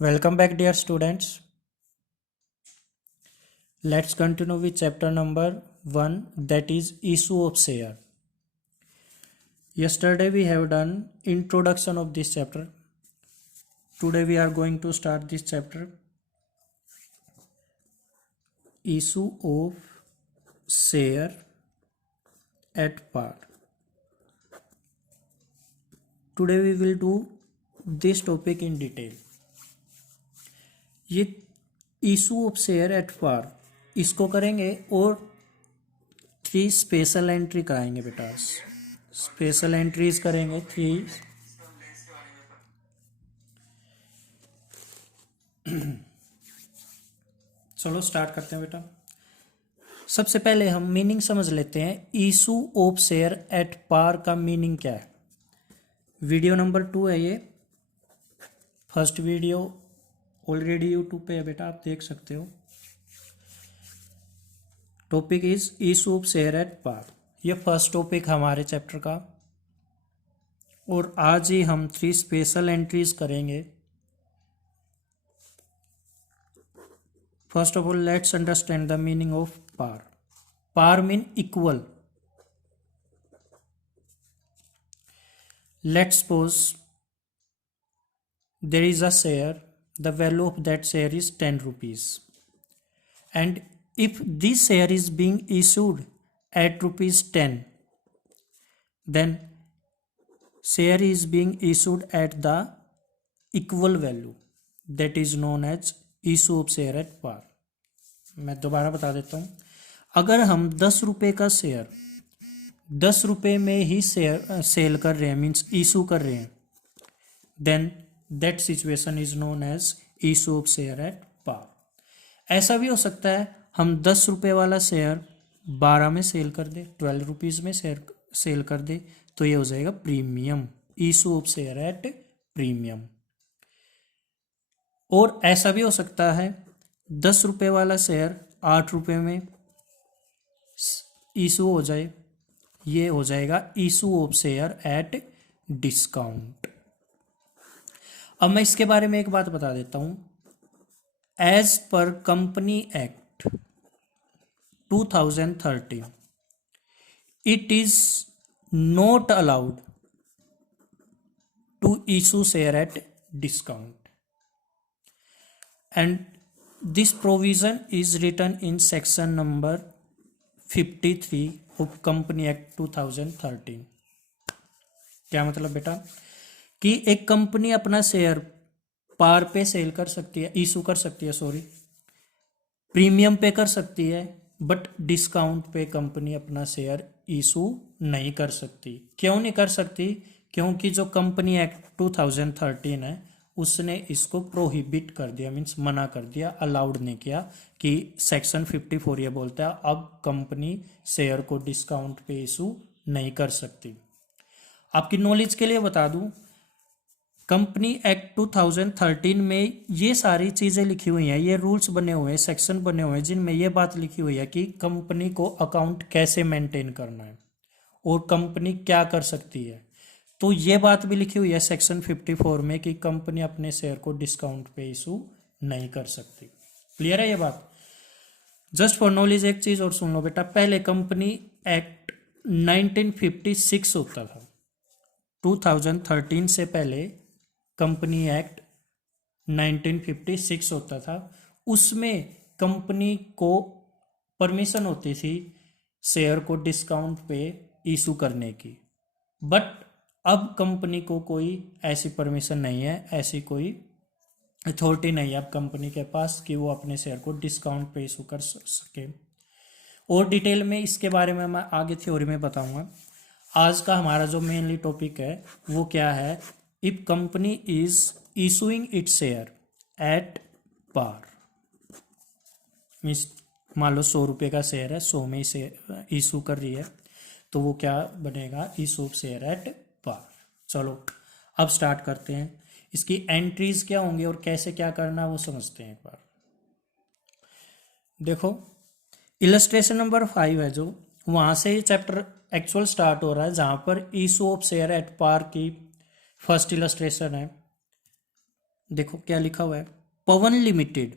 Welcome back, dear students. Let's continue with chapter number 1, that is issue of share. Yesterday we have done introduction of this chapter. Today we are going to start this chapter, issue of share at par. Today we will do this topic in detail. ये issue of share at par इसको करेंगे और 3 special entry कराएंगे बेटा। Special entries करेंगे 3। चलो start करते हैं बेटा। सबसे पहले हम मीनिंग समझ लेते हैं। Issue of share at par का मीनिंग क्या है। वीडियो नंबर 2 है ये। फर्स्ट वीडियो ऑलरेडी यूट्यूब पे है बेटा, आप देख सकते हो। Topic is issue of share at par. ये फर्स्ट टॉपिक हमारे चैप्टर का, और आज ही हम 3 स्पेशल एंट्रीज करेंगे। First of all let's understand the meaning of par. Par mean equal. Let's suppose there is a share, the value of that share is 10 rupees, and if this share is being issued at rupees 10, then share is being issued at the equal value, that is known as issue of share at par. मैं दोबारा बता देता हूँ। अगर हम 10 रुपये का share 10 रुपये में ही शेयर सेल कर रहे हैं, मीन्स इशू कर रहे हैं, then that situation is known as issue of share at par. ऐसा भी हो सकता है हम 10 रुपये वाला शेयर 12 में सेल कर दे, 12 रुपीज़ में सेल कर दे, तो ये हो जाएगा premium, issue of share at premium. और ऐसा भी हो सकता है 10 रुपये वाला शेयर 8 रुपये में इशू हो जाए, ये हो जाएगा issue of share at discount. अब मैं इसके बारे में एक बात बता देता हूं। As per company act 2013 it is not allowed to issue share at discount, and this provision is written in section number 53 of company act 2013। क्या मतलब बेटा कि एक कंपनी अपना शेयर पार पे सेल कर सकती है, इशू कर सकती है, प्रीमियम पे कर सकती है, बट डिस्काउंट पे कंपनी अपना शेयर इशू नहीं कर सकती। क्यों नहीं कर सकती? क्योंकि जो कंपनी एक्ट 2013 है उसने इसको प्रोहिबिट कर दिया, मीन्स मना कर दिया, अलाउड नहीं किया। कि सेक्शन 54 ये बोलता है अब कंपनी शेयर को डिस्काउंट पे इशू नहीं कर सकती। आपकी नॉलेज के लिए बता दूं, कंपनी एक्ट 2013 में ये सारी चीज़ें लिखी हुई हैं, ये रूल्स बने हुए हैं, सेक्शन बने हुए हैं, जिनमें ये बात लिखी हुई है कि कंपनी को अकाउंट कैसे मेंटेन करना है और कंपनी क्या कर सकती है। तो ये बात भी लिखी हुई है सेक्शन 54 में कि कंपनी अपने शेयर को डिस्काउंट पे इशू नहीं कर सकती। क्लियर है ये बात? जस्ट फॉर नॉलेज एक चीज़ और सुन लो बेटा। पहले कंपनी एक्ट 1956 होता था। 2013 से पहले कंपनी एक्ट 1956 होता था। उसमें कंपनी को परमिशन होती थी शेयर को डिस्काउंट पे इशू करने की, बट अब कंपनी को कोई ऐसी परमिशन नहीं है, ऐसी कोई अथॉरिटी नहीं है अब कंपनी के पास कि वो अपने शेयर को डिस्काउंट पे इशू कर सके। और डिटेल में इसके बारे में मैं आगे थ्योरी में बताऊंगा। आज का हमारा जो मेनली टॉपिक है वो क्या है? If company is issuing its share at par, means मान लो 100 रुपये का शेयर है, 100 में इसे इशू कर रही है, तो वो क्या बनेगा? Issue of share at par. चलो अब स्टार्ट करते हैं। इसकी एंट्रीज क्या होंगी और कैसे क्या करना वो समझते हैं एक बार। देखो इलस्ट्रेशन नंबर 5 है जो, वहां से ये चैप्टर एक्चुअल स्टार्ट हो रहा है, जहां पर issue of share at par की फर्स्ट इलस्ट्रेशन है। देखो क्या लिखा हुआ है, पवन लिमिटेड।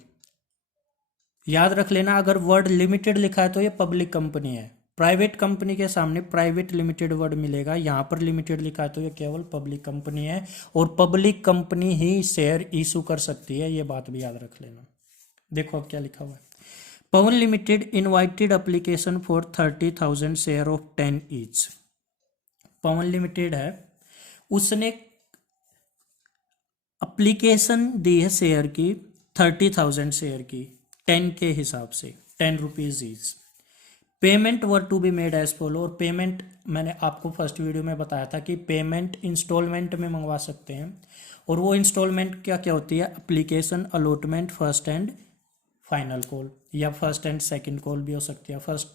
याद रख लेना, अगर वर्ड लिमिटेड लिखा है तो ये पब्लिक कंपनी है, प्राइवेट कंपनी के सामने प्राइवेट लिमिटेड वर्ड मिलेगा, यहाँ पर लिमिटेड लिखा है तो ये केवल पब्लिक कंपनी है, और पब्लिक कंपनी ही शेयर इशू कर सकती है, ये बात भी याद रख लेना। देखो अब क्या लिखा हुआ है, Pawan limited invited application for 30,000 share of 10 each. Pawan limited है, उसने एप्लीकेशन दी है शेयर की 30,000 शेयर की 10 के हिसाब से, 10 rupees each. Payment were to be made as follow, और पेमेंट मैंने आपको फर्स्ट वीडियो में बताया था कि पेमेंट इंस्टॉलमेंट में मंगवा सकते हैं, और वो इंस्टॉलमेंट क्या क्या होती है, application, allotment, first and final call, या फर्स्ट एंड सेकंड कॉल भी हो सकती है, first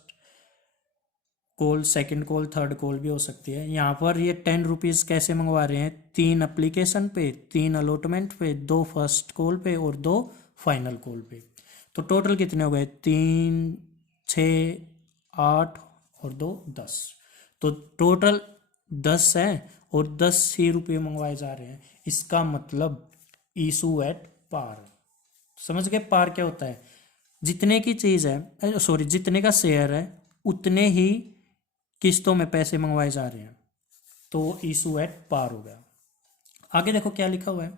call, second call, third call भी हो सकती है। यहाँ पर ये 10 रुपीज़ कैसे मंगवा रहे हैं, 3 एप्लीकेशन पे, 3 अलॉटमेंट पे, 2 फर्स्ट कॉल पे और 2 फाइनल कॉल पे। तो टोटल कितने हो गए, 3, 6, 8 और 2 10। तो टोटल 10 है और 10 ही रुपये मंगवाए जा रहे हैं, इसका मतलब इशू एट पार। समझ गए पार क्या होता है, जितने की चीज़ है, सॉरी जितने का शेयर है उतने ही किस्तों में पैसे मंगवाए जा रहे हैं, तो इशू एट पार हो गया। आगे देखो क्या लिखा हुआ है,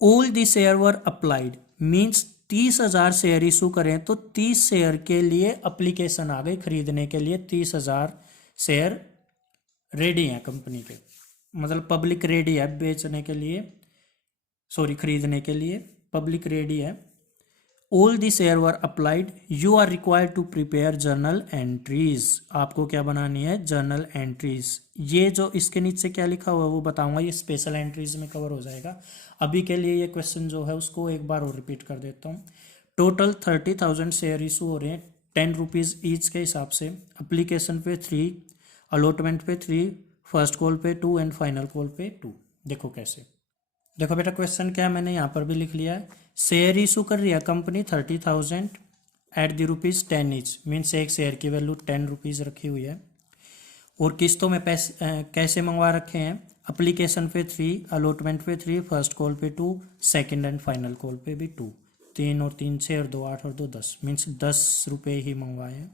all the share were applied, means 30,000 share issue करें तो 30 शेयर के लिए एप्लीकेशन आ गई खरीदने के लिए, 30,000 शेयर रेडी हैं कंपनी के, मतलब पब्लिक रेडी है बेचने के लिए, सॉरी खरीदने के लिए पब्लिक रेडी है। All the share were applied, you are required to prepare journal entries, आपको क्या बनानी है, जर्नल एंट्रीज। ये जो इसके नीचे क्या लिखा हुआ है वो बताऊंगा, ये स्पेशल एंट्रीज में कवर हो जाएगा। अभी के लिए ये क्वेश्चन जो है उसको एक बार और रिपीट कर देता हूँ। टोटल 30,000 शेयर इशू हो रहे हैं 10 रुपीज़ ईच के हिसाब से, अप्लीकेशन पे 3, अलॉटमेंट पे 3, फर्स्ट कॉल पे 2 एंड फाइनल कॉल पे 2। देखो कैसे, देखो बेटा क्वेश्चन क्या है, मैंने यहाँ पर भी लिख लिया है, शेयर इशू कर रही है company 30,000 at the ₹10 each, means एक शेयर की वैल्यू 10 रुपीज़ रखी हुई है, और किस्तों में पैसे कैसे मंगवा रखे हैं, एप्लीकेशन पे 3, अलॉटमेंट पे 3, फर्स्ट कॉल पे 2, सेकंड एंड फाइनल कॉल पे भी 2, 3 और 3 6 और 2 8 और 2 10, मीन्स 10 रुपये ही मंगवाए हैं,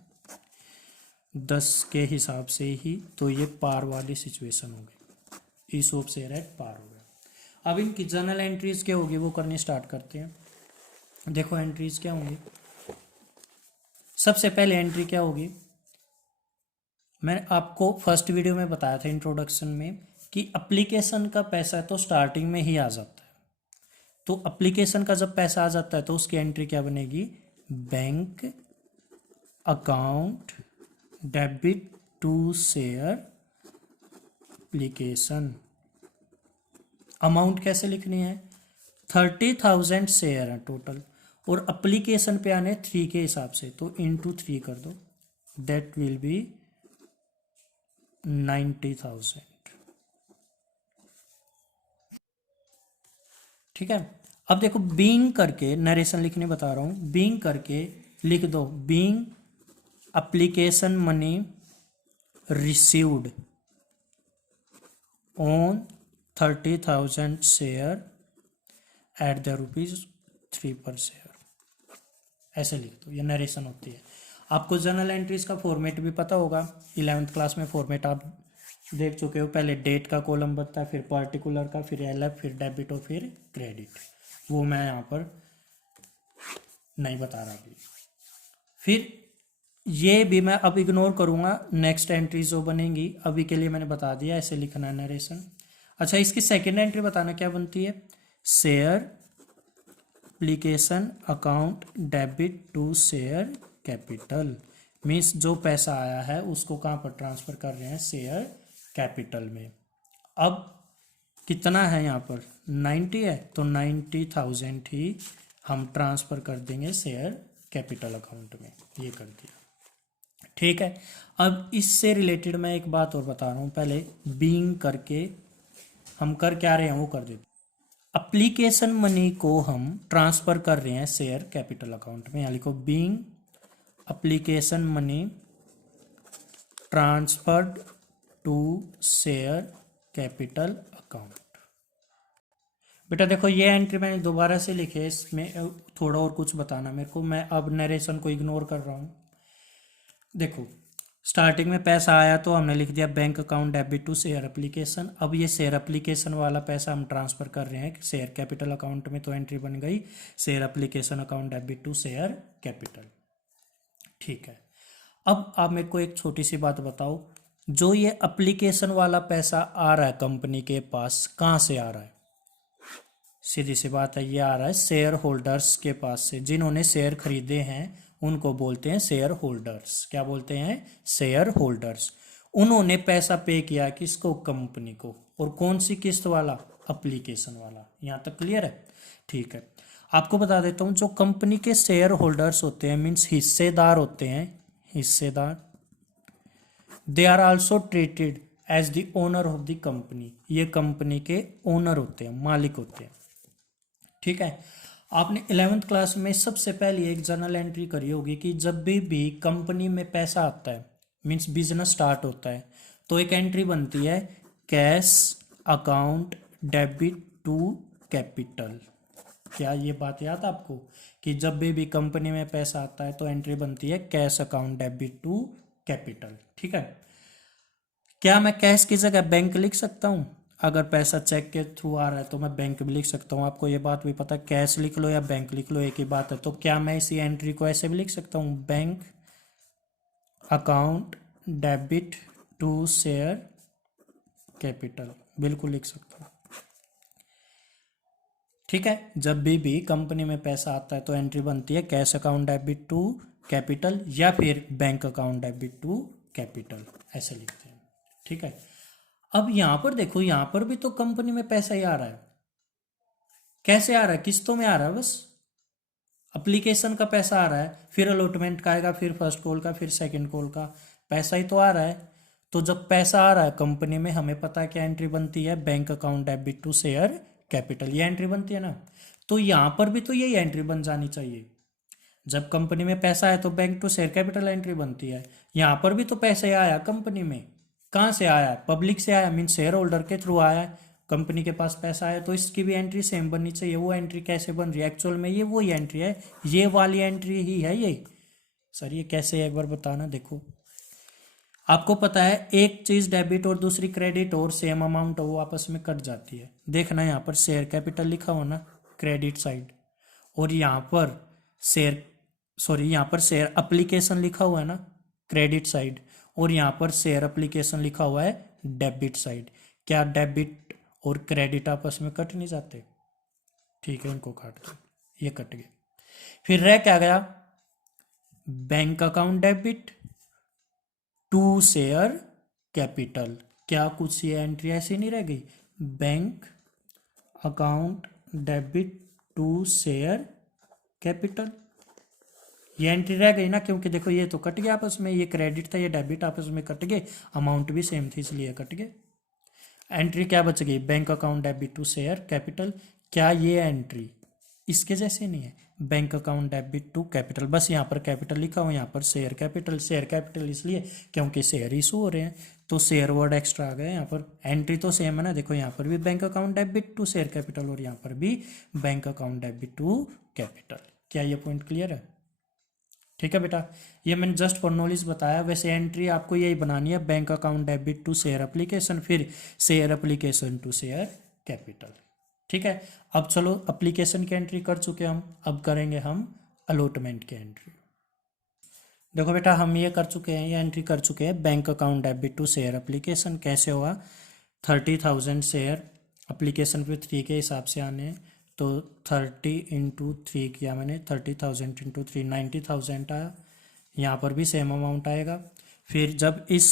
10 के हिसाब से ही, तो ये पार वाली सिचुएशन हो गई, issue of share at par हो गया। अब इनकी जर्नल एंट्रीज क्या होगी वो करनी स्टार्ट करते हैं। देखो एंट्रीज क्या होंगी, सबसे पहले एंट्री क्या होगी, मैं आपको फर्स्ट वीडियो में बताया था इंट्रोडक्शन में कि एप्लीकेशन का पैसा तो स्टार्टिंग में ही आ जाता है, तो एप्लीकेशन का जब पैसा आ जाता है तो उसकी एंट्री क्या बनेगी, bank account debit to share application. Amount कैसे लिखनी है, 30,000 शेयर है टोटल, और एप्लीकेशन पे आने 3 के हिसाब से, तो इंटू 3 कर दो, दैट विल बी 90,000। ठीक है, अब देखो बीइंग करके नरेशन लिखने बता रहा हूं, बीइंग करके लिख दो, being application money received on 30,000 share at the ₹3 पर शेयर, ऐसे लिख दो, ये नरेशन होती है। आपको जर्नल एंट्रीज का फॉर्मेट भी पता होगा, 11th क्लास में फॉर्मेट आप देख चुके हो, पहले डेट का कॉलम बनता है, फिर पर्टिकुलर का, फिर एलएफ, फिर डेबिट और फिर क्रेडिट, वो मैं यहाँ पर नहीं बता रहा अभी। फिर ये भी मैं अब इग्नोर करूँगा, नेक्स्ट एंट्री जो बनेंगी, अभी के लिए मैंने बता दिया ऐसे लिखना है नरेशन। अच्छा, इसकी सेकेंड एंट्री बताना क्या बनती है, share application account debit to share capital, means जो पैसा आया है उसको कहाँ पर ट्रांसफर कर रहे हैं, शेयर कैपिटल में। अब कितना है यहाँ पर 90 है, तो 90,000 ही हम ट्रांसफर कर देंगे शेयर कैपिटल अकाउंट में, ये कर दिया। ठीक है, अब इससे रिलेटेड मैं एक बात और बता रहा हूँ, पहले बीइंग करके हम कर क्या रहे हैं वो कर देते, एप्लीकेशन मनी को हम ट्रांसफर कर रहे हैं शेयर कैपिटल अकाउंट में, यहाँ लिखो being application money transferred to share capital account. बेटा देखो ये एंट्री मैंने दोबारा से लिखी है, इसमें थोड़ा और कुछ बताना मेरे को, मैं अब नरेशन को इग्नोर कर रहा हूँ। देखो स्टार्टिंग में पैसा आया तो हमने लिख दिया bank account debit to share application. अब ये शेयर एप्लीकेशन वाला पैसा हम ट्रांसफर कर रहे हैं शेयर कैपिटल अकाउंट में, तो एंट्री बन गई share application account debit to share capital. ठीक है, अब आप मेरे को एक छोटी सी बात बताओ, जो ये एप्लीकेशन वाला पैसा आ रहा है कंपनी के पास, कहाँ से आ रहा है? सीधी सी बात है, ये आ रहा है शेयर होल्डर्स के पास से, जिन्होंने शेयर खरीदे हैं उनको बोलते हैं शेयर होल्डर्स। क्या बोलते हैं? Share holders. उन्होंने पैसा पे किया किसको? कंपनी को। और कौन सी किस्त वाला? एप्लीकेशन वाला। यहाँ तक क्लियर है? ठीक है, आपको बता देता हूँ, जो कंपनी के शेयर होल्डर्स होते हैं मीन्स हिस्सेदार होते हैं, हिस्सेदार, they are also treated as the owner of the company. ये कंपनी के ओनर होते हैं, मालिक होते हैं। ठीक है, आपने 11th क्लास में सबसे पहले एक जर्नल एंट्री करी होगी कि जब भी कंपनी में पैसा आता है मीन्स बिजनेस स्टार्ट होता है, तो एक एंट्री बनती है cash account debit to capital. क्या ये बात याद आपको कि जब भी कंपनी में पैसा आता है तो एंट्री बनती है cash account debit to capital. ठीक है, क्या मैं कैश की जगह बैंक लिख सकता हूँ? अगर पैसा चेक के थ्रू आ रहा है तो मैं बैंक भी लिख सकता हूँ, आपको ये बात भी पता है, कैश लिख लो या बैंक लिख लो एक ही बात है। तो क्या मैं इसी एंट्री को ऐसे भी लिख सकता हूँ, bank account debit to share capital? बिल्कुल लिख सकता हूँ। ठीक है, जब भी कंपनी में पैसा आता है तो एंट्री बनती है cash account debit to capital या फिर bank account debit to capital, ऐसे लिखते हैं। ठीक है, अब यहां पर देखो, यहां पर भी तो कंपनी में पैसा ही आ रहा है। कैसे आ रहा है? किस्तों में आ रहा है, बस एप्लीकेशन का पैसा आ रहा है, फिर अलॉटमेंट का आएगा, फिर फर्स्ट कॉल का, फिर सेकंड कॉल का, पैसा ही तो आ रहा है। तो जब पैसा आ रहा है कंपनी में, हमें पता है क्या एंट्री बनती है, bank account debit to share capital, ये एंट्री बनती है ना। तो यहां पर भी तो यही एंट्री बन जानी चाहिए। जब कंपनी में पैसा आया तो bank to share capital entry बनती है। यहां पर भी तो पैसे आया कंपनी में, कहाँ से आया? पब्लिक से आया, मीन शेयर होल्डर के थ्रू आया, कंपनी के पास पैसा आया, तो इसकी भी एंट्री सेम बननी चाहिए। वो एंट्री कैसे बन रही है एक्चुअल में? ये वही एंट्री है, ये वाली एंट्री ही है ये। सर ये कैसे है एक बार बताना। देखो आपको पता है एक चीज डेबिट और दूसरी क्रेडिट और सेम अमाउंट हो, वो आपस में कट जाती है। देखना यहाँ पर शेयर कैपिटल लिखा हो ना क्रेडिट साइड, और यहाँ पर शेयर यहाँ पर शेयर एप्लीकेशन लिखा हुआ है ना क्रेडिट साइड, और यहाँ पर शेयर एप्लीकेशन लिखा हुआ है डेबिट साइड। क्या डेबिट और क्रेडिट आपस में कट नहीं जाते? ठीक है, इनको काट दो, ये कट गए। फिर रह क्या गया? Bank account debit to share capital. क्या कुछ ये एंट्री ऐसी नहीं रह गई? Bank account debit to share capital, ये एंट्री रह गई ना, क्योंकि देखो ये तो कट गया आपस में, ये क्रेडिट था ये डेबिट, आपस में कट गए, अमाउंट भी सेम थी इसलिए कट गए। एंट्री क्या बच गई? Bank account debit to share capital. क्या ये एंट्री इसके जैसे नहीं है? Bank account debit to capital, बस यहाँ पर कैपिटल लिखा हुआ, यहाँ पर शेयर कैपिटल। शेयर कैपिटल इसलिए क्योंकि शेयर इशू हो रहे हैं, तो शेयर वर्ड एक्स्ट्रा आ गया यहाँ पर। एंट्री तो सेम है ना, देखो यहाँ पर भी bank account debit to share capital और यहाँ पर भी bank account debit to capital. क्या ये पॉइंट क्लियर है? ठीक है बेटा, ये मैंने जस्ट फॉर नॉलेज बताया। वैसे एंट्री आपको यही बनानी है, bank account debit to share application, फिर share application to share capital. ठीक है, अब चलो एप्लीकेशन की एंट्री कर चुके हम, अब करेंगे हम अलॉटमेंट की एंट्री। देखो बेटा हम ये कर चुके हैं, ये एंट्री कर चुके हैं bank account debit to share application. कैसे हुआ? 30,000 शेयर एप्लीकेशन पे 3 के हिसाब से आने हैं, तो 30 × 3 किया मैंने, 30,000 × 3 90,000 आया। यहाँ पर भी सेम अमाउंट आएगा। फिर जब इस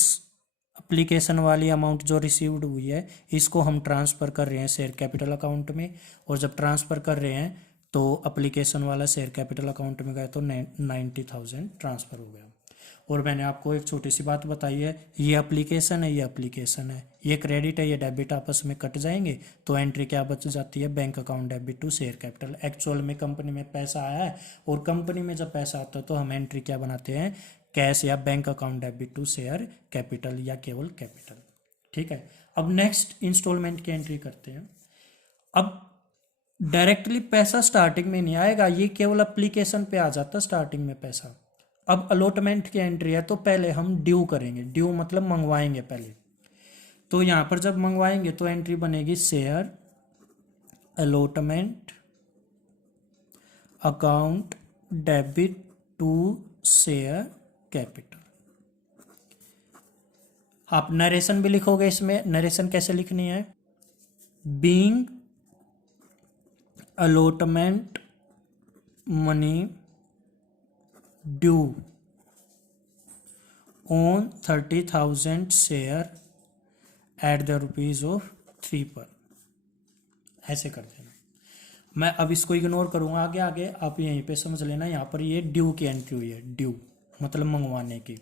एप्लीकेशन वाली अमाउंट जो रिसीव्ड हुई है इसको हम ट्रांसफ़र कर रहे हैं शेयर कैपिटल अकाउंट में, और जब ट्रांसफ़र कर रहे हैं तो एप्लीकेशन वाला शेयर कैपिटल अकाउंट में गया तो 90,000 ट्रांसफ़र हो गया। और मैंने आपको एक छोटी सी बात बताई है, ये एप्लीकेशन है, ये एप्लीकेशन है, ये क्रेडिट है, ये डेबिट, आपस में कट जाएंगे, तो एंट्री क्या बच जाती है? Bank account debit to share capital. Actual में कंपनी में पैसा आया है, और कंपनी में जब पैसा आता है तो हम एंट्री क्या बनाते हैं? कैश या bank account debit to share capital, या केवल कैपिटल। ठीक है, अब नेक्स्ट इंस्टॉलमेंट की एंट्री करते हैं। अब डायरेक्टली पैसा स्टार्टिंग में नहीं आएगा, ये केवल एप्लीकेशन पे आ जाता स्टार्टिंग में पैसा। अब अलॉटमेंट की एंट्री है तो पहले हम ड्यू करेंगे, ड्यू मतलब मंगवाएंगे पहले। तो यहाँ पर जब मंगवाएंगे तो एंट्री बनेगी share allotment account debit to share capital. आप नरेशन भी लिखोगे इसमें। नरेशन कैसे लिखनी है? Being allotment money due on 30,000 share at the rupees of 3 per, ऐसे कर देना। मैं अब इसको इग्नोर करूंगा, आगे आगे आप यहीं पे समझ लेना। यहाँ पर ये ड्यू की एंट्री हुई है, ड्यू मतलब मंगवाने की।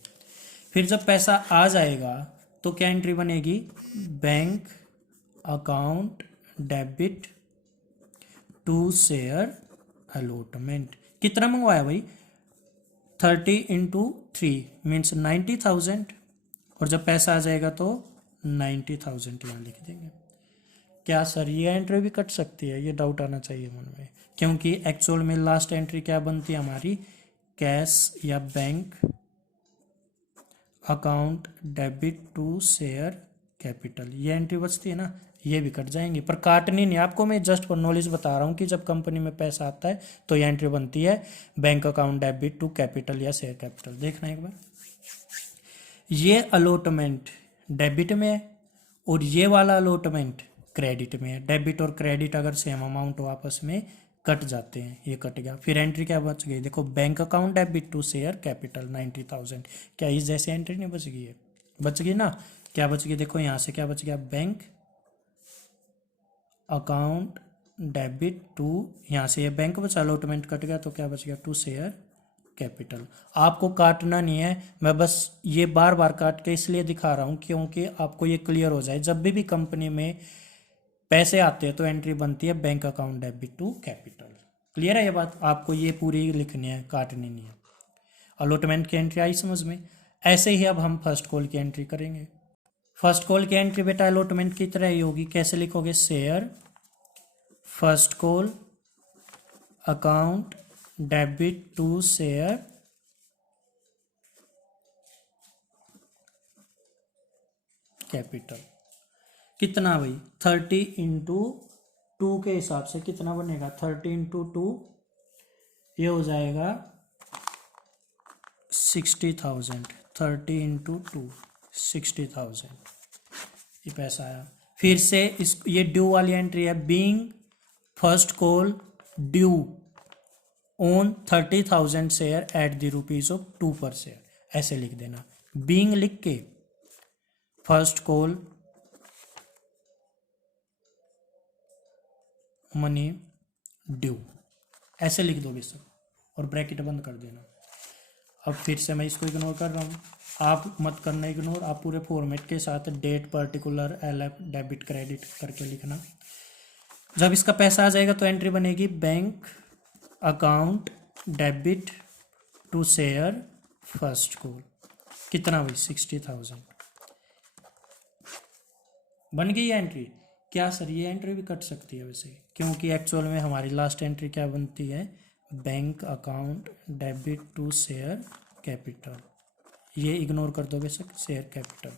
फिर जब पैसा आ जाएगा तो क्या एंट्री बनेगी? Bank account debit to share allotment. कितना मंगवाया भाई? 30 इंटू 3 मीन्स 90,000। और जब पैसा आ जाएगा तो 90,000 यहाँ लिख देंगे। क्या सर ये एंट्री भी कट सकती है? ये डाउट आना चाहिए मन में, क्योंकि एक्चुअल में लास्ट एंट्री क्या बनती है हमारी? कैश या bank account debit to share capital, ये एंट्री बचती है ना, ये भी कट जाएंगी। पर काटनी नहीं आपको, मैं जस्ट फॉर नॉलेज बता रहा हूँ कि जब कंपनी में पैसा आता है तो ये एंट्री बनती है bank account debit to capital या शेयर कैपिटल। देखना एक बार, ये अलॉटमेंट डेबिट में है और ये वाला अलॉटमेंट क्रेडिट में है। डेबिट और क्रेडिट अगर सेम अमाउंट हो आपस में कट जाते हैं, ये कट गया। फिर एंट्री क्या बच गई? देखो bank account debit to share capital 90,000। क्या इस जैसे एंट्री नहीं बच गई है? बच गई ना। क्या बच गई? देखो यहाँ से क्या बच गया? बैंक अकाउंट डेबिट टू, यहाँ से ये बैंक बचा, अलॉटमेंट कट गया तो क्या बच गया? To share capital. आपको काटना नहीं है, मैं बस ये बार बार काट के इसलिए दिखा रहा हूँ क्योंकि आपको ये क्लियर हो जाए। जब भी कंपनी में पैसे आते हैं तो एंट्री बनती है bank account debit to capital. Clear है ये बात? आपको ये पूरी लिखनी है, काटनी नहीं है। अलॉटमेंट की एंट्री आई समझ में? ऐसे ही अब हम फर्स्ट कॉल की एंट्री करेंगे। फर्स्ट कॉल की एंट्री बेटा अलॉटमेंट की तरह ही होगी। कैसे लिखोगे? Share first call account debit to share capital. कितना भाई? 30 इंटू 2 के हिसाब से कितना बनेगा? 30 इंटू 2 ये हो जाएगा 60,000। 30 इंटू 2 60,000 ये पैसा आया। फिर से इस ये ड्यू वाली एंट्री है, being first call due on 30,000 share at the rupees of 2 पर शेयर, ऐसे लिख देना। बीइंग लिख के फर्स्ट कॉल मनी ड्यू ऐसे लिख दोगे सब और ब्रैकेट बंद कर देना। अब फिर से मैं इसको इग्नोर कर रहा हूँ, आप मत करना इग्नोर। आप पूरे फॉर्मेट के साथ date particular LF debit credit करके लिखना। जब इसका पैसा आ जाएगा तो एंट्री बनेगी bank account debit to share first call. कितना भाई? 60,000 बन गई एंट्री। क्या सर ये एंट्री भी कट सकती है वैसे? क्योंकि एक्चुअल में हमारी लास्ट एंट्री क्या बनती है? Bank account debit to share capital. ये इग्नोर कर दोगे सर, शेयर कैपिटल।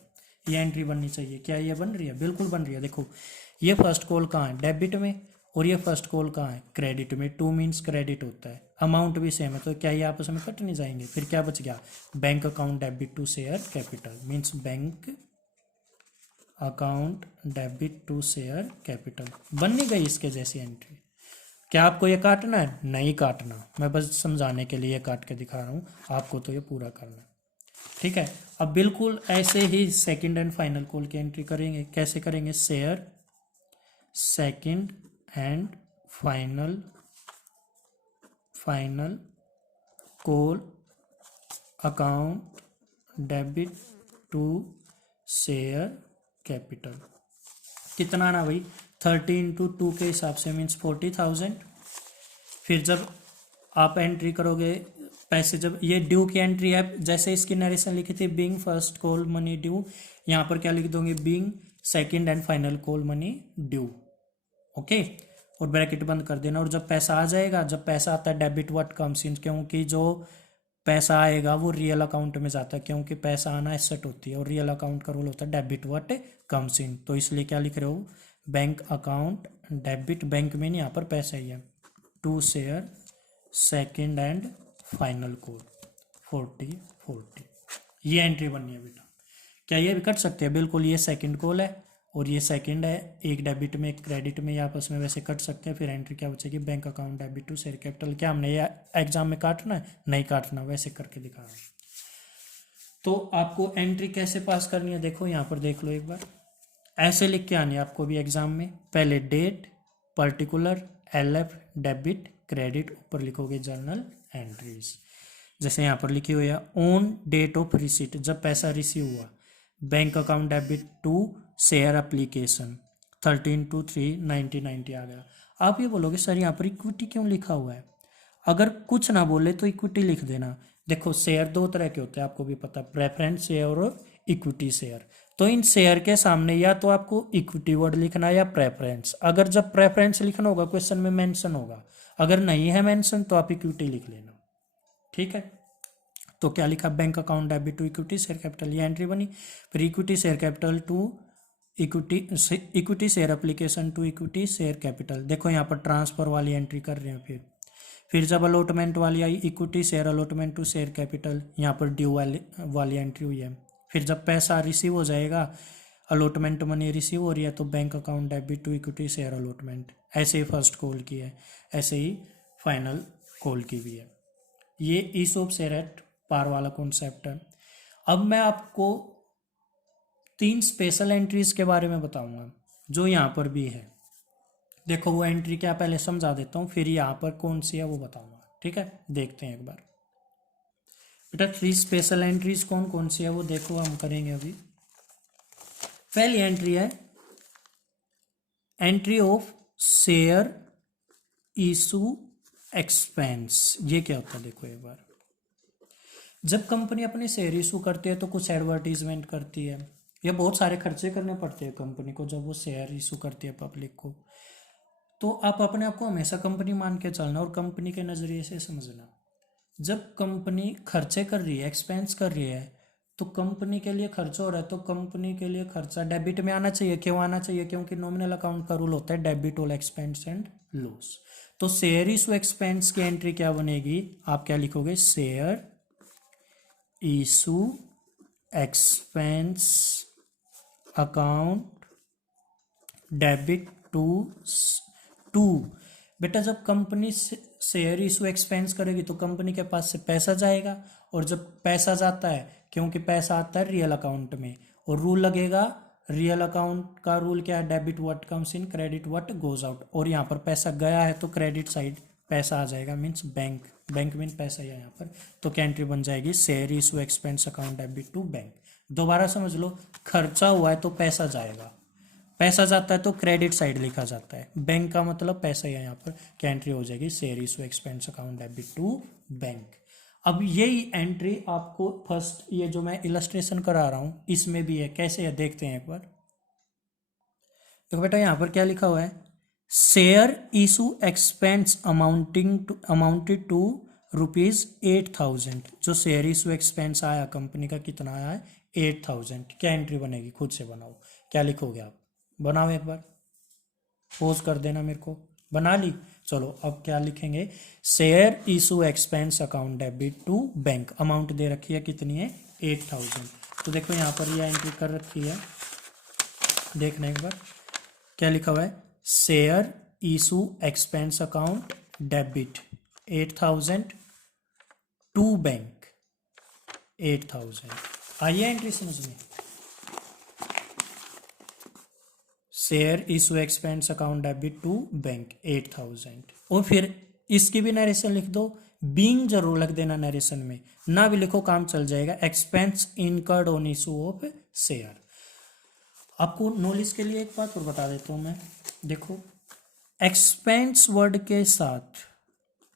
ये एंट्री बननी चाहिए। क्या ये बन रही है? बिल्कुल बन रही है। देखो ये फर्स्ट कॉल कहाँ है? डेबिट में, और ये फर्स्ट कॉल कहाँ है? क्रेडिट में। 2 मीन्स क्रेडिट होता है, अमाउंट भी सेम है, तो क्या ये आपस में कट नहीं जाएंगे? फिर क्या बच गया? Bank account debit to share capital means bank account debit to share capital. बन नहीं गई इसके जैसी एंट्री? क्या आपको ये काटना है? नहीं काटना, मैं बस समझाने के लिए काट के दिखा रहा हूँ, आपको तो ये पूरा करना है। ठीक है, अब बिल्कुल ऐसे ही सेकंड एंड फाइनल कॉल की एंट्री करेंगे। कैसे करेंगे? Share second and final call account debit to share capital. कितना ना भाई? 30 इंटू 2 के हिसाब से मीन्स 40,000। फिर जब आप एंट्री करोगे पैसे, जब ये ड्यू की एंट्री है, जैसे इसकी नरेशन लिखी थी being first call money due, यहाँ पर क्या लिख दोगे? Being second and final call money due. Okay, और ब्रैकेट बंद कर देना। और जब पैसा आ जाएगा, जब पैसा आता है डेबिट व्हाट कम्स इन, क्योंकि जो पैसा आएगा वो रियल अकाउंट में जाता है, क्योंकि पैसा आना एसेट होती है और रियल अकाउंट का रूल होता है डेबिट व्हाट कम्स इन। तो इसलिए क्या लिख रहे हो, बैंक अकाउंट डेबिट, बैंक में नहीं, यहाँ पर पैसा ही है, to share second and final code 4040। ये एंट्री बननी है बेटा। क्या ये भी कट सकते हैं? बिल्कुल, ये सेकंड कॉल है और ये सेकंड है, एक डेबिट में एक क्रेडिट में, ये आपस में वैसे कट सकते हैं। फिर एंट्री क्या बचेगी, bank account debit to share capital. क्या हमने ये एग्जाम में काटना है? नहीं काटना, वैसे करके दिखा रहा हूँ। तो आपको एंट्री कैसे पास करनी है, देखो यहाँ पर देख लो एक बार, ऐसे लिख के आनी है आपको भी एग्जाम में। पहले date, particular, LF, debit, credit, ऊपर लिखोगे जर्नल एंट्रीज। जैसे यहाँ पर लिखी हुई है ऑन डेट ऑफ रिसीट, जब पैसा रिसीव हुआ, bank account debit to share application 13/2/3/1990 आ गया। आप ये बोलोगे सर यहाँ पर इक्विटी क्यों लिखा हुआ है? अगर कुछ ना बोले तो इक्विटी लिख देना। देखो शेयर दो तरह के होते हैं, आपको भी पता, प्रेफरेंस शेयर और इक्विटी शेयर। तो इन शेयर के सामने या तो आपको इक्विटी वर्ड लिखना है या प्रेफरेंस। अगर जब प्रेफरेंस लिखना होगा क्वेश्चन में मेंशन होगा, अगर नहीं है मेंशन तो आप इक्विटी लिख लेना, ठीक है। तो क्या लिखा, bank account debit to equity share capital, ये एंट्री बनी। फिर equity share capital to equity share application to equity share capital. देखो यहाँ पर ट्रांसफर वाली एंट्री कर रहे हैं। फिर जब अलॉटमेंट वाली आई, equity share allotment to share capital, यहाँ पर ड्यू वाली एंट्री हुई है। फिर जब पैसा रिसीव हो जाएगा, अलॉटमेंट मनी रिसीव हो रही है, तो bank account debit to equity share allotment. ऐसे ही फर्स्ट कॉल की है, ऐसे ही फाइनल कॉल की भी है। ये ईसोप शेयर एट पार वाला कॉन्सेप्ट है। अब मैं आपको 3 स्पेशल एंट्रीज के बारे में बताऊंगा जो यहाँ पर भी है। देखो वो एंट्री क्या, पहले समझा देता हूँ, फिर यहाँ पर कौन सी है वो बताऊंगा, ठीक है। देखते हैं एक बार बेटा 3 स्पेशल एंट्रीज कौन कौन सी है वो देखो, हम करेंगे अभी। पहली एंट्री है entry of share issue expense. ये क्या होता है देखो एक बार, जब कंपनी अपने शेयर इशू करती है तो कुछ एडवर्टीजमेंट करती है, या बहुत सारे खर्चे करने पड़ते हैं कंपनी को जब वो शेयर इशू करती है पब्लिक को। तो आप अपने आप को हमेशा कंपनी मान के चलना और कंपनी के नज़रिए से समझना। जब कंपनी खर्चे कर रही है, एक्सपेंस कर रही है, तो कंपनी के लिए खर्चा हो रहा है, तो कंपनी के लिए खर्चा डेबिट में आना चाहिए। क्यों आना चाहिए? क्योंकि नॉमिनल अकाउंट का रूल होता है debit all expense and loss. तो शेयर इशू एक्सपेंस की एंट्री क्या बनेगी, आप क्या लिखोगे, share issue expense account debit to बेटा जब कंपनी शेयर इशू एक्सपेंस करेगी तो कंपनी के पास से पैसा जाएगा, और जब पैसा जाता है, क्योंकि पैसा आता है रियल अकाउंट में, और रूल लगेगा रियल अकाउंट का रूल क्या है, debit what comes in, credit what goes out. और यहाँ पर पैसा गया है तो क्रेडिट साइड पैसा आ जाएगा, मीन्स बैंक, बैंक मीन पैसा ही है यहाँ पर। तो क्या एंट्री बन जाएगी, share issue expense account debit to bank. दोबारा समझ लो, खर्चा हुआ है तो पैसा जाएगा, पैसा जाता है तो क्रेडिट साइड लिखा जाता है, बैंक का मतलब पैसा ही है यहाँ पर। क्या एंट्री हो जाएगी, share issue expense account debit to bank. अब यही एंट्री आपको फर्स्ट, ये जो मैं इलस्ट्रेशन करा रहा हूँ इसमें भी है। कैसे है देखते हैं एक बार। देखो बेटा यहाँ पर क्या लिखा हुआ है, share issue expense amounted to ₹8,000। जो शेयर इशू एक्सपेंस आया कंपनी का कितना आया है, 8,000। क्या एंट्री बनेगी, खुद से बनाओ। क्या लिखोगे आप, बनाओ एक बार, पोज कर देना मेरे को, बना ली। चलो अब क्या लिखेंगे, share issue expense account debit to bank. Amount दे रखी है कितनी है, 8,000। तो देखो यहाँ पर ये एंट्री कर रखी है, देखना एक बार क्या लिखा हुआ है, share issue expense account debit 8,000 to bank 8,000। आइए एंट्री समझ में, share issue expense account debit to bank 8,000। और फिर इसकी भी नरेशन लिख दो, बीइंग जरूर लिख देना नरेशन में, ना भी लिखो काम चल जाएगा, expense incurred on issue of share. आपको नॉलेज के लिए एक बात और बता देता हूं मैं, देखो एक्सपेंस वर्ड के साथ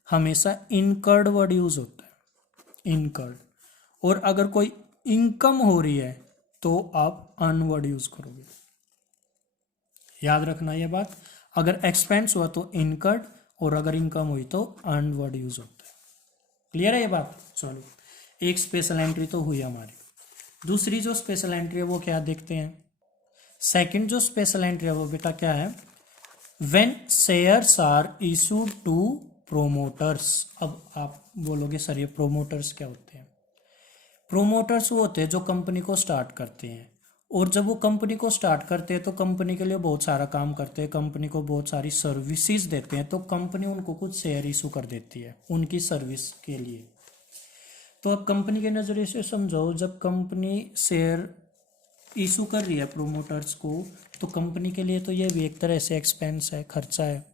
हमेशा इनकर्ड वर्ड यूज होता है, इनकर्ड। और अगर कोई इनकम हो रही है तो आप अर्न वर्ड यूज करोगे, याद रखना ये बात। अगर एक्सपेंस हुआ तो इनकर्ड, और अगर इनकम हुई तो अर्न वर्ड यूज होता है। क्लियर है ये बात? चलो, एक स्पेशल एंट्री तो हुई हमारी। दूसरी जो स्पेशल एंट्री है वो क्या देखते हैं। सेकंड जो स्पेशल एंट्री है वो बेटा क्या है, when shares are issued to promoters. अब आप बोलोगे सर ये प्रोमोटर्स क्या होते हैं? प्रोमोटर्स वो होते हैं जो कंपनी को स्टार्ट करते हैं, और जब वो कंपनी को स्टार्ट करते हैं तो कंपनी के लिए बहुत सारा काम करते हैं, कंपनी को बहुत सारी सर्विसेज देते हैं, तो कंपनी उनको कुछ शेयर इशू कर देती है उनकी सर्विस के लिए। तो अब कंपनी के नज़रिए से समझो, जब कंपनी शेयर इशू कर रही है प्रोमोटर्स को, तो कंपनी के लिए तो ये भी एक तरह से एक्सपेंस है, खर्चा है,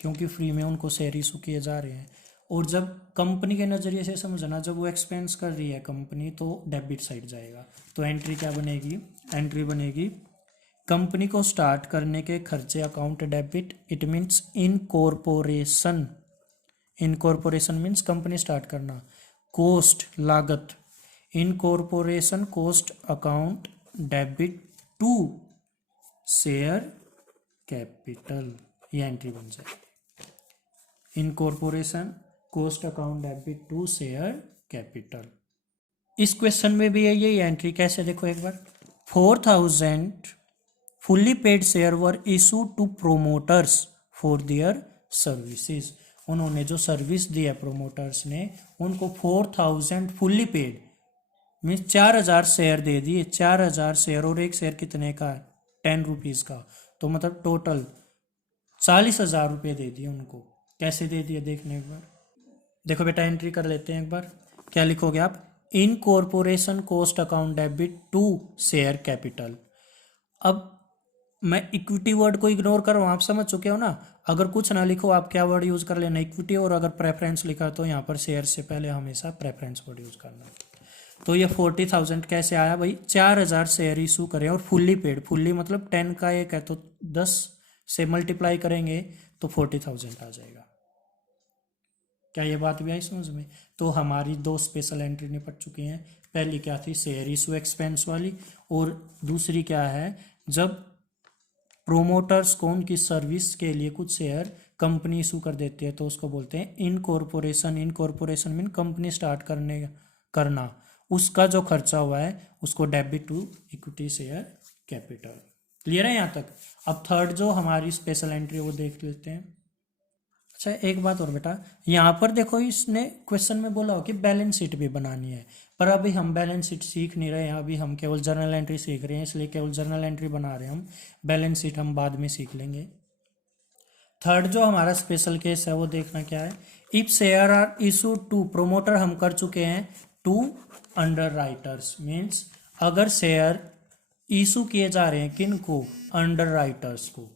क्योंकि फ्री में उनको शेयर इशू किए जा रहे हैं। और जब कंपनी के नज़रिए से समझना, जब वो एक्सपेंस कर रही है कंपनी, तो डेबिट साइड जाएगा। तो एंट्री क्या बनेगी? एंट्री बनेगी कंपनी को स्टार्ट करने के खर्चे account debit. It means incorporation. Incorporation means company start करना। कॉस्ट लागत, incorporation cost account debit to share capital, ये एंट्री बन जाएगी। Incorporation cost account debit to share capital. इस क्वेश्चन में भी है ये एंट्री। कैसे देखो एक बार, 4000 fully paid share were issue to promoters for their services. उन्होंने जो सर्विस दी है प्रोमोटर्स ने, उनको 4000 फुल्ली पेड मीन्स 4000 शेयर दे दिए। 4000 शेयर, और एक शेयर कितने का है? 10 रुपीज़ का। तो मतलब टोटल 40,000 रुपये दे दिए उनको। कैसे दे दिए देखने एक बार। देखो बेटा, एंट्री कर लेते हैं एक बार। क्या लिखोगे आप? Incorporation cost account debit to share capital. अब मैं इक्विटी वर्ड को इग्नोर कर रहा हूँ, आप समझ चुके हो ना। अगर कुछ ना लिखो आप क्या वर्ड यूज कर लेना? इक्विटी। और अगर प्रेफरेंस लिखा तो यहाँ पर शेयर से पहले हमेशा प्रेफरेंस वर्ड यूज करना। तो ये 40,000 कैसे आया भाई? 4,000 शेयर इशू करें और फुल्ली पेड। फुल्ली मतलब 10 का एक है, तो 10 से मल्टीप्लाई करेंगे तो 40,000 आ जाएगा। क्या ये बात भी आई समझ में? तो हमारी दो स्पेशल एंट्री निपट चुकी हैं। पहली क्या थी? शेयर इशू एक्सपेंस वाली। और दूसरी क्या है? जब प्रोमोटर्स को उनकी सर्विस के लिए कुछ शेयर कंपनी इशू कर देती है तो उसको बोलते हैं incorporation. Incorporation mean company start करना, उसका जो खर्चा हुआ है उसको debit to equity share capital. Clear है यहाँ तक? अब थर्ड जो हमारी स्पेशल एंट्री वो देख लेते हैं। अच्छा, एक बात और बेटा, यहाँ पर देखो इसने क्वेश्चन में बोला हो कि बैलेंस शीट भी बनानी है, पर अभी हम बैलेंस शीट सीख नहीं रहे हैं। अभी हम केवल जर्नल एंट्री सीख रहे हैं, इसलिए केवल जर्नल एंट्री बना रहे हैं हम। बैलेंस शीट हम बाद में सीख लेंगे। थर्ड जो हमारा स्पेशल केस है वो देखना क्या है। If share are issue to promoter, हम कर चुके हैं, टू अंडर राइटर्स मीन्स अगर शेयर इशू किए जा रहे हैं किन को? अंडर राइटर्स को।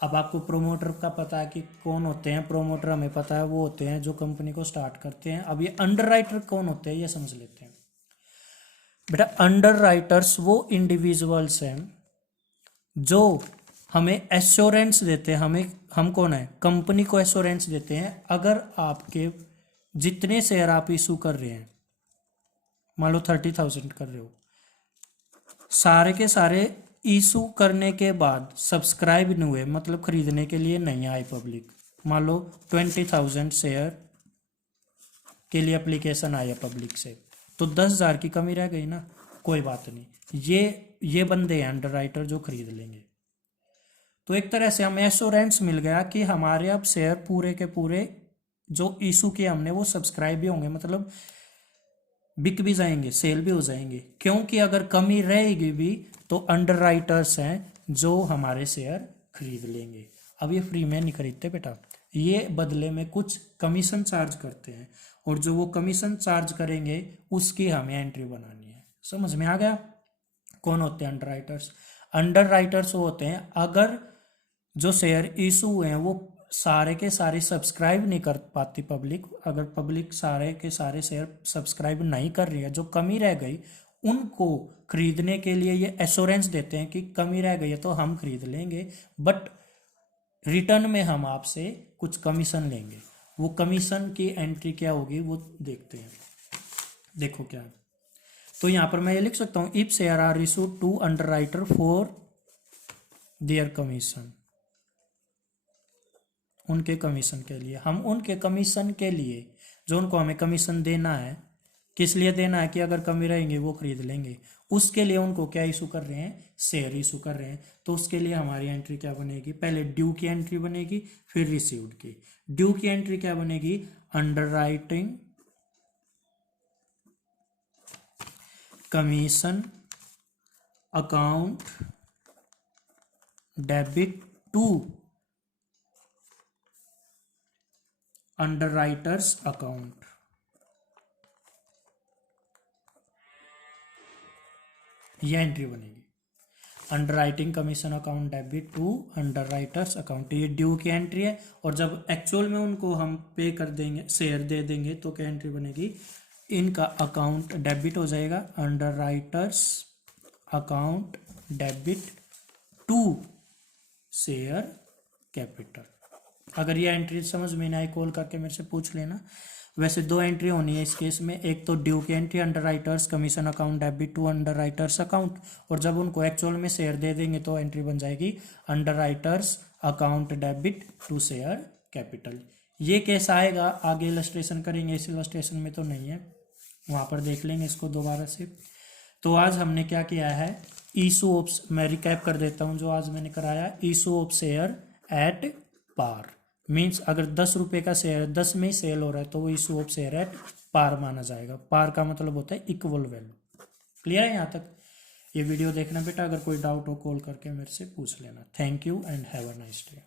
अब आपको प्रोमोटर का पता है कि कौन होते हैं। प्रोमोटर हमें पता है वो होते हैं जो कंपनी को स्टार्ट करते हैं। अब ये अंडर राइटर कौन होते हैं ये समझ लेते हैं बेटा। अंडर राइटर्स वो इंडिविजुअल्स हैं जो हमें एश्योरेंस देते हैं। हम कौन है? कंपनी को एश्योरेंस देते हैं। अगर आपके जितने शेयर आप इशू कर रहे हैं, मान लो 30,000 कर रहे हो, सारे के सारे इशू करने के बाद सब्सक्राइब नहीं हुए, मतलब खरीदने के लिए नहीं आए पब्लिक। मान लो 20,000 शेयर के लिए एप्लीकेशन आया पब्लिक से, तो 10,000 की कमी रह गई ना। कोई बात नहीं, ये बंदे हैं अंडर राइटर जो खरीद लेंगे। तो एक तरह से हमें एश्योरेंस मिल गया कि हमारे अब शेयर पूरे के पूरे जो इशू किए हमने वो सब्सक्राइब भी होंगे, मतलब बिक भी जाएंगे, सेल भी हो जाएंगे। क्योंकि अगर कमी रहेगी भी तो अंडर राइटर्स हैं जो हमारे शेयर खरीद लेंगे। अब ये फ्री में नहीं खरीदते बेटा, ये बदले में कुछ कमीशन चार्ज करते हैं, और जो वो कमीशन चार्ज करेंगे उसकी हमें एंट्री बनानी है। समझ में आ गया? कौन होते हैं अंडर राइटर्स? अंडर राइटर्स वो होते हैं अगर जो शेयर इशू हुए हैं वो सारे के सारे सब्सक्राइब नहीं कर पाती पब्लिक। अगर पब्लिक सारे के सारे शेयर सब्सक्राइब नहीं कर रही है, जो कमी रह गई उनको खरीदने के लिए ये एश्योरेंस देते हैं कि कमी रह गई है तो हम खरीद लेंगे, बट रिटर्न में हम आपसे कुछ कमीशन लेंगे। वो कमीशन की एंट्री क्या होगी वो देखते हैं। देखो क्या है, तो यहाँ पर मैं ये लिख सकता हूँ, if share are issue to underwriter for their commission. उनके कमीशन के लिए। हम उनके कमीशन के लिए, जो उनको हमें कमीशन देना है, किस लिए देना है कि अगर कमी रहेंगे वो खरीद लेंगे, उसके लिए उनको क्या इशू कर रहे हैं, शेयर इशू कर रहे हैं। तो उसके लिए हमारी एंट्री क्या बनेगी, पहले ड्यू की एंट्री बनेगी, फिर रिसीव्ड की। ड्यू की एंट्री क्या बनेगी, underwriting commission account debit to underwriters account. यह एंट्री बनेगी, underwriting commission account debit to underwriters account. ये ड्यू की एंट्री है। और जब एक्चुअल में उनको हम पे कर देंगे, शेयर दे देंगे, तो क्या एंट्री बनेगी, इनका अकाउंट डेबिट हो जाएगा, underwriters account debit to share capital. अगर ये एंट्री समझ में ना आए कॉल करके मेरे से पूछ लेना। वैसे दो एंट्री होनी है इस केस में, एक तो ड्यू की entry, underwriters commission account debit to underwriters account, और जब उनको एक्चुअल में शेयर दे देंगे तो एंट्री बन जाएगी underwriters account debit to share capital. ये केस आएगा, आगे इलस्ट्रेशन करेंगे, इस इलस्ट्रेशन में तो नहीं है, वहां पर देख लेंगे इसको दोबारा से। तो आज हमने क्या किया है, इशू ऑफ, मैं रिकैप कर देता हूं जो आज मैंने कराया। Issue of share at par means अगर 10 रुपए का शेयर 10 में ही सेल हो रहा है तो वो issue of share at par माना जाएगा। पार का मतलब होता है इक्वल वैल्यू। क्लियर है यहाँ तक। ये वीडियो देखना बेटा, अगर कोई डाउट हो कॉल करके मेरे से पूछ लेना। Thank you and have a nice day.